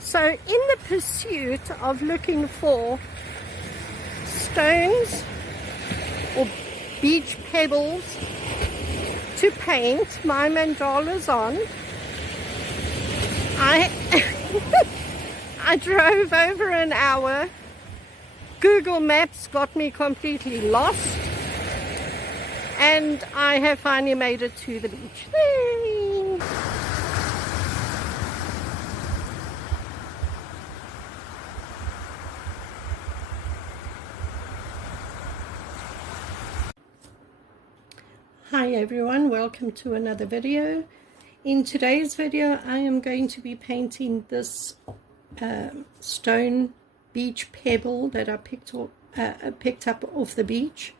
So in the pursuit of looking for stones or beach pebbles to paint my mandalas on, I drove over an hour. Google Maps got me completely lost, and I have finally made it to the beach. Yay! Hi everyone, welcome to another video. In today's video I am going to be painting this stone beach pebble that I picked up off the beach,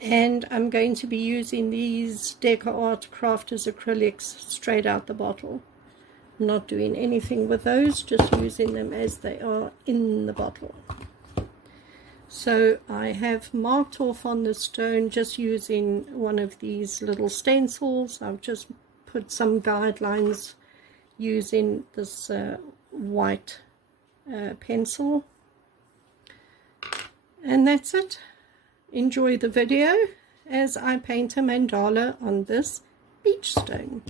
and I'm going to be using these Deco Art Crafters acrylics straight out the bottle. I'm not doing anything with those, just using them as they are in the bottle. So I have marked off on the stone just using one of these little stencils. I've just put some guidelines using this white pencil, and that's it. Enjoy the video as I paint a mandala on this beach stone.